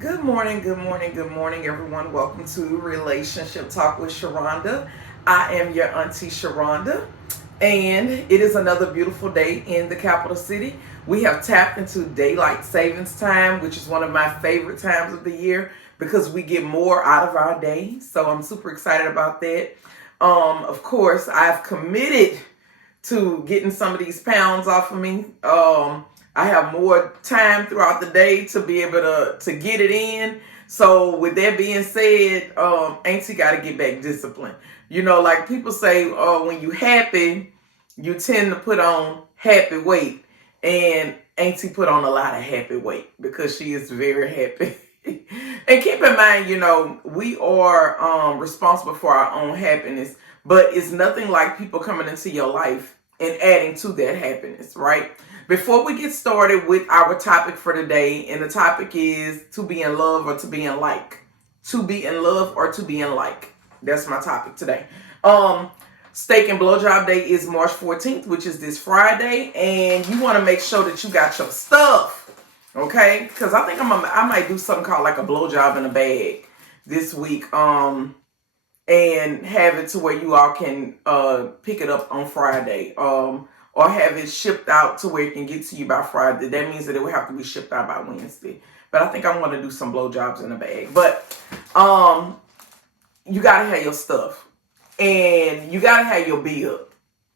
Good morning, good morning, good morning, everyone. Welcome to Relationship Talk with Sharonda. I am your Auntie Sharonda, and it is another beautiful day in the capital city. We have tapped into daylight savings time, which is one of my favorite times of the year because we get more out of our day. So I'm super excited about that. Of course, I've committed to getting some of these pounds off of me. I have more time throughout the day to be able to get it in. So with that being said, Auntie got to get back disciplined. You know, like people say, when you happy, you tend to put on happy weight. And Auntie put on a lot of happy weight because she is very happy. And keep in mind, you know, we are responsible for our own happiness, but it's nothing like people coming into your life and adding to that happiness, right? Before we get started with our topic for today, and the topic is to be in love or to be in like. To be in love or to be in like. That's my topic today. Steak and Blowjob Day is March 14th, which is this Friday, and you want to make sure that you got your stuff, okay? Because I think I might do something called like a blowjob in a bag this week, and have it to where you all can pick it up on Friday, or have it shipped out to where it can get to you by Friday. That means that it will have to be shipped out by Wednesday. But I think I want to do some blowjobs in a bag. But you gotta have your stuff. And you gotta have your bib,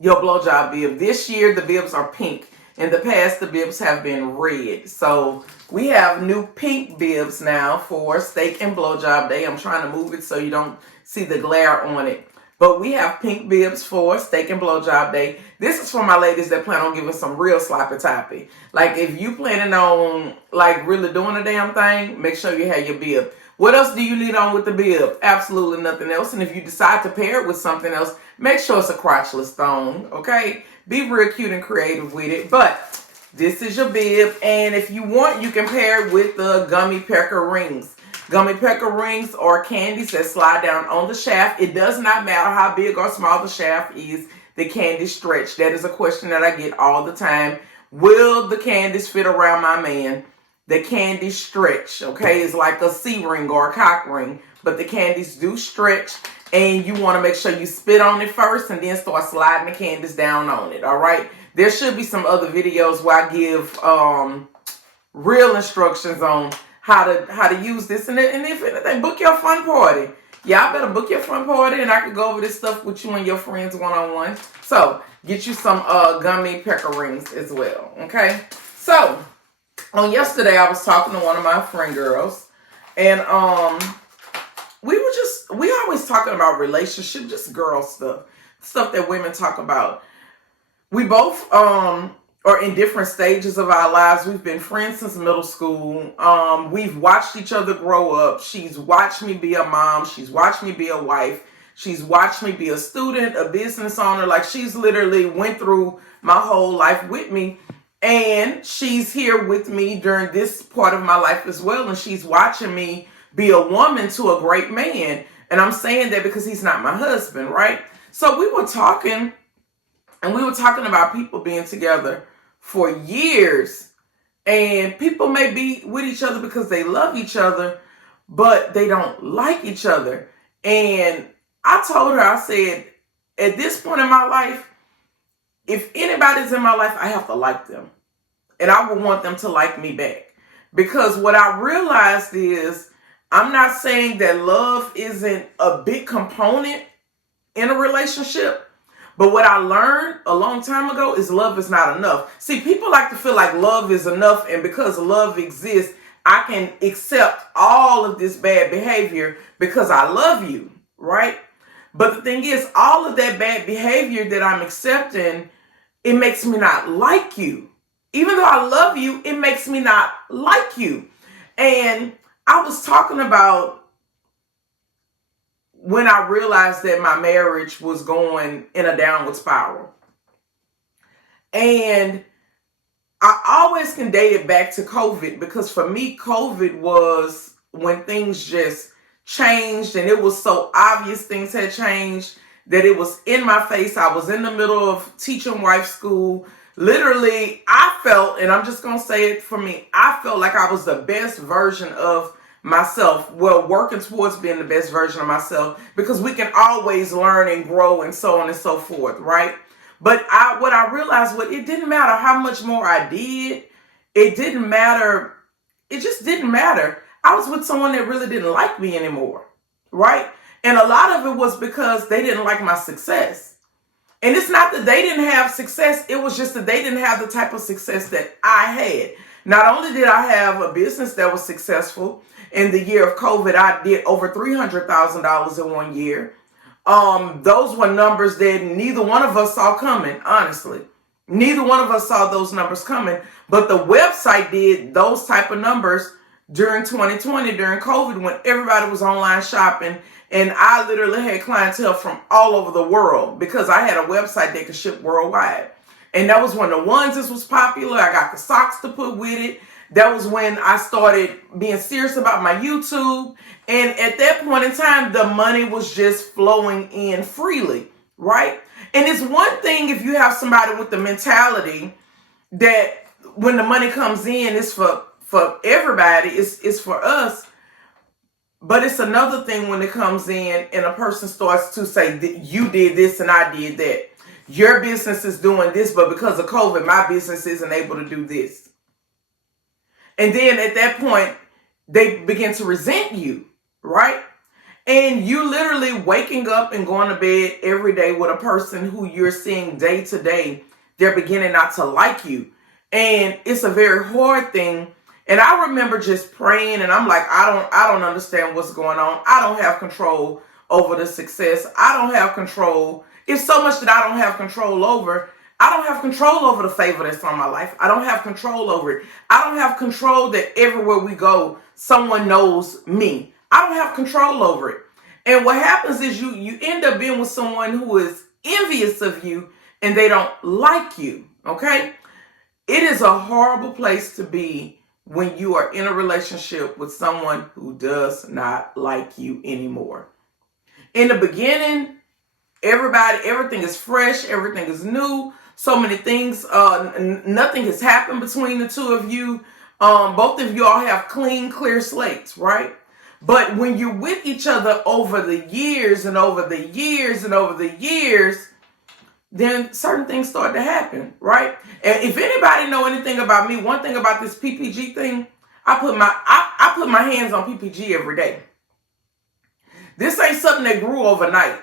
your blowjob bib. This year the bibs are pink. In the past the bibs have been red. So we have new pink bibs now for Steak and Blowjob Day. I'm trying to move it so you don't see the glare on it. But we have pink bibs for Steak and Blowjob Day. This is for my ladies that plan on giving some real sloppy toppy. Like if you planning on like really doing a damn thing, make sure you have your bib. What else do you need on with the bib? Absolutely nothing else. And if you decide to pair it with something else, make sure it's a crotchless thong, okay? Be real cute and creative with it. But this is your bib. And if you want, you can pair it with the gummy pecker rings. Gummy pecker rings are candies that slide down on the shaft. It does not matter how big or small the shaft is. The candies stretch. That is a question that I get all the time. Will the candies fit around my man? The candies stretch, okay? It's like a C-ring or a cock ring, but the candies do stretch, and you want to make sure you spit on it first and then start sliding the candies down on it, all right? There should be some other videos where I give real instructions on how to use this, and if anything, book your fun party. Y'all better book your fun party, and I could go over this stuff with you and your friends one-on-one. So get you some gummy pecker rings as well, okay? So on yesterday, I was talking to one of my friend girls, and we always talking about relationship, just girl stuff that women talk about. We both are in different stages of our lives. We've been friends since middle school. We've watched each other grow up. She's watched me be a mom. She's watched me be a wife. She's watched me be a student, a business owner. Like she's literally went through my whole life with me. And she's here with me during this part of my life as well. And she's watching me be a woman to a great man. And I'm saying that because he's not my husband, right? So we were talking, and we were talking about people being together for years. And people may be with each other because they love each other, but they don't like each other. And I told her, I said, at this point in my life, if anybody's in my life, I have to like them. And I would want them to like me back. Because what I realized is, I'm not saying that love isn't a big component in a relationship. But what I learned a long time ago is love is not enough. See, people like to feel like love is enough. And because love exists, I can accept all of this bad behavior because I love you, right? But the thing is, all of that bad behavior that I'm accepting, it makes me not like you. Even though I love you, it makes me not like you. And I was talking about when I realized that my marriage was going in a downward spiral. And I always can date it back to COVID, because for me, COVID was when things just changed, and it was so obvious things had changed that it was in my face. I was in the middle of teaching wife school. Literally, I felt, and I'm just going to say it for me, I felt like I was the best version of myself. Well, working towards being the best version of myself, because we can always learn and grow and so on and so forth, right? But what I realized was it didn't matter how much more I did. It didn't matter. It just didn't matter. I was with someone that really didn't like me anymore, right? And a lot of it was because they didn't like my success. And it's not that they didn't have success. It was just that they didn't have the type of success that I had. Not only did I have a business that was successful, in the year of COVID, I did over $300,000 in 1 year. Those were numbers that neither one of us saw coming, honestly. Neither one of us saw those numbers coming, but the website did those type of numbers during 2020, during COVID, when everybody was online shopping, and I literally had clientele from all over the world because I had a website that could ship worldwide. And that was when the onesies was popular. I got the socks to put with it. That was when I started being serious about my YouTube. And at that point in time, the money was just flowing in freely, right? And it's one thing if you have somebody with the mentality that when the money comes in, it's for everybody, it's for us. But it's another thing when it comes in and a person starts to say, you did this and I did that. Your business is doing this, but because of COVID, my business isn't able to do this. And then at that point, they begin to resent you, right? And you literally waking up and going to bed every day with a person who you're seeing day to day, they're beginning not to like you. And it's a very hard thing. And I remember just praying and I'm like, I don't understand what's going on. I don't have control over the success. I don't have control. It's so much that I don't have control over. I don't have control over the favor that's on my life. I don't have control over it. I don't have control that everywhere we go, someone knows me. I don't have control over it. And what happens is you end up being with someone who is envious of you and they don't like you, okay? It is a horrible place to be when you are in a relationship with someone who does not like you anymore. In the beginning, everything is fresh, everything is new. So many things, nothing has happened between the two of you. Both of you all have clean, clear slates, right? But when you're with each other over the years and over the years and over the years, then certain things start to happen, right? And if anybody know anything about me, one thing about this PPG thing, I put my hands on PPG every day. This ain't something that grew overnight.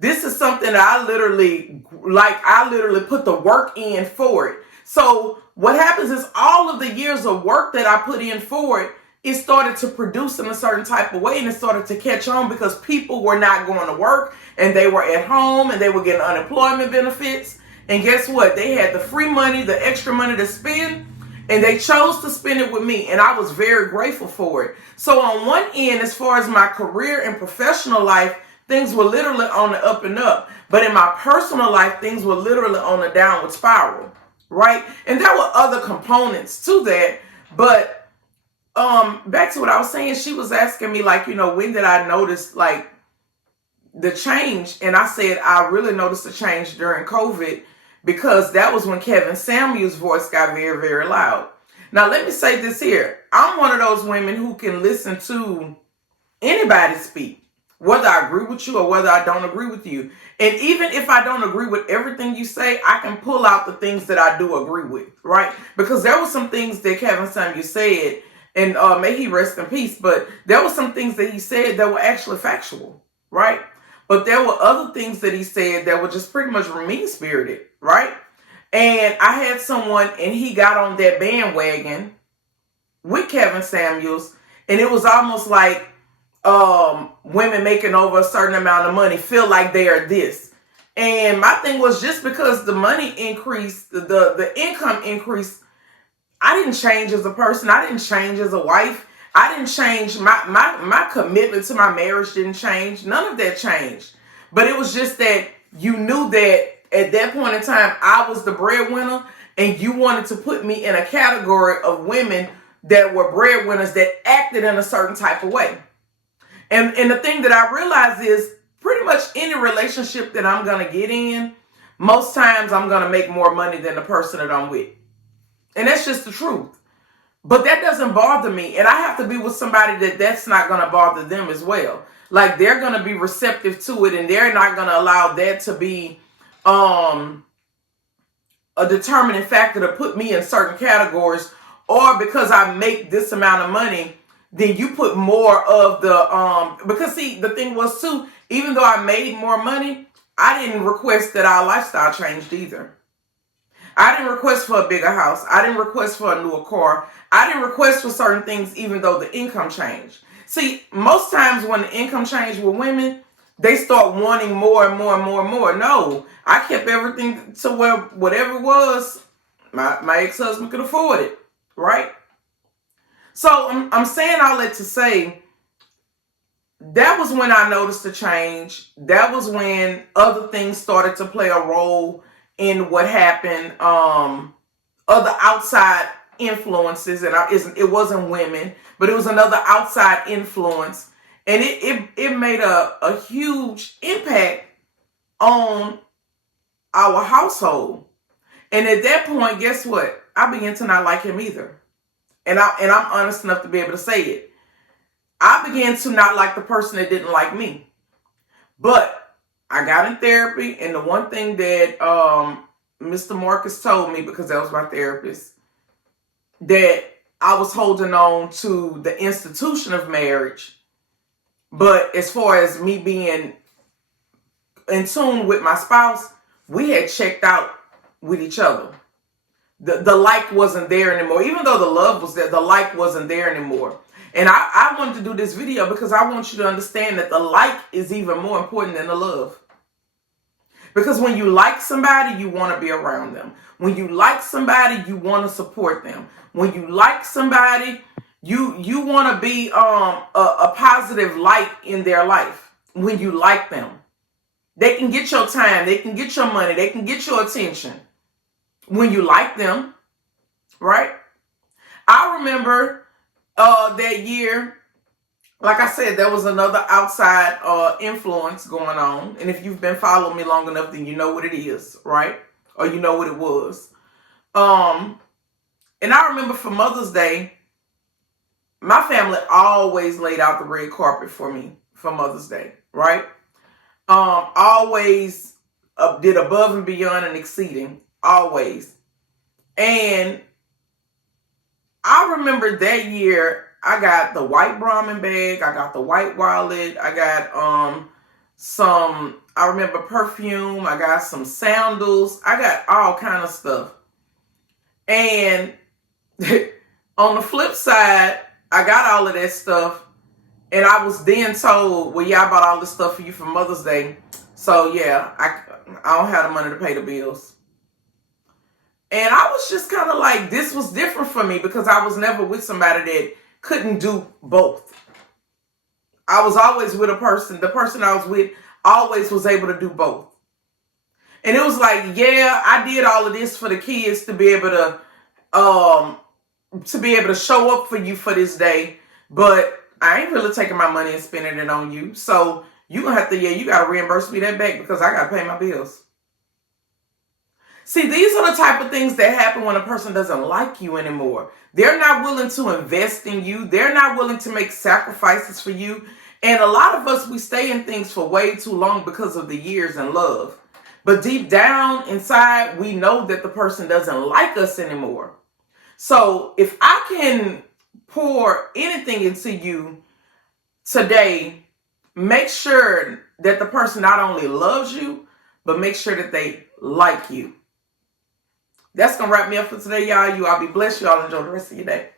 This is something that I literally put the work in for it. So what happens is all of the years of work that I put in for it, it started to produce in a certain type of way, and it started to catch on because people were not going to work and they were at home and they were getting unemployment benefits. And guess what? They had the free money, the extra money to spend, and they chose to spend it with me. And I was very grateful for it. So on one end, as far as my career and professional life, things were literally on the up and up. But in my personal life, things were literally on the downward spiral, right? And there were other components to that. But back to what I was saying, she was asking me, like, when did I notice, like, the change? And I said, I really noticed the change during COVID because that was when Kevin Samuels' voice got very, very loud. Now, let me say this here. I'm one of those women who can listen to anybody speak, whether I agree with you or whether I don't agree with you. And even if I don't agree with everything you say, I can pull out the things that I do agree with, right? Because there were some things that Kevin Samuels said, and may he rest in peace, but there were some things that he said that were actually factual, right? But there were other things that he said that were just pretty much mean-spirited, right? And I had someone, and he got on that bandwagon with Kevin Samuels, and it was almost like women making over a certain amount of money feel like they are this. And my thing was, just because the money increased, the income increased, I didn't change as a person. I didn't change as a wife. I didn't change. My commitment to my marriage didn't change. None of that changed. But it was just that you knew that at that point in time, I was the breadwinner, and you wanted to put me in a category of women that were breadwinners that acted in a certain type of way. And the thing that I realized is pretty much any relationship that I'm going to get in, most times I'm going to make more money than the person that I'm with. And that's just the truth. But that doesn't bother me. And I have to be with somebody that's not going to bother them as well. Like, they're going to be receptive to it, and they're not going to allow that to be a determining factor to put me in certain categories. Or because I make this amount of money, then you put more of the because see, the thing was too, even though I made more money, I didn't request that our lifestyle changed either. I didn't request for a bigger house. I didn't request for a newer car. I didn't request for certain things even though the income changed. See, most times when the income changed with women, they start wanting more and more and more and more. No, I kept everything to where whatever it was, my ex-husband could afford it, right? So I'm saying all that to say, that was when I noticed the change. That was when other things started to play a role in what happened. Other outside influences, and it wasn't women, but it was another outside influence, and it made a huge impact on our household. And at that point, guess what? I began to not like him either. And I'm honest enough to be able to say it. I began to not like the person that didn't like me. But I got in therapy, and the one thing that Mr. Marcus told me, because that was my therapist, that I was holding on to the institution of marriage. But as far as me being in tune with my spouse, we had checked out with each other. The like wasn't there anymore. Even though the love was there, the like wasn't there anymore. And I wanted to do this video because I want you to understand that the like is even more important than the love. Because when you like somebody, you want to be around them. When you like somebody, you want to support them. When you like somebody, you want to be a positive light in their life. When you like them, they can get your time, they can get your money, they can get your attention. When you like them, right? I remember that year, like I said, there was another outside influence going on. And if you've been following me long enough, then you know what it is, right? Or you know what it was. And I remember for Mother's Day, my family always laid out the red carpet for me for Mother's Day, right? Always did above and beyond and exceeding, always. And I remember that year, I got the white Brahmin bag, I got the white wallet, I got I remember perfume, I got some sandals, I got all kind of stuff. And on the flip side, I got all of that stuff, and I was then told, well, yeah, I bought all this stuff for you for Mother's Day. So yeah, I don't have the money to pay the bills. And I was just kind of like, this was different for me because I was never with somebody that couldn't do both. I was always with the person I was with always was able to do both. And it was like, yeah, I did all of this for the kids to be able to show up for you for this day, but I ain't really taking my money and spending it on you. So you gonna have to, you gotta reimburse me that back because I gotta pay my bills. See, these are the type of things that happen when a person doesn't like you anymore. They're not willing to invest in you. They're not willing to make sacrifices for you. And a lot of us, we stay in things for way too long because of the years and love. But deep down inside, we know that the person doesn't like us anymore. So if I can pour anything into you today, make sure that the person not only loves you, but make sure that they like you. That's going to wrap me up for today, y'all. You all be blessed. Y'all enjoy the rest of your day.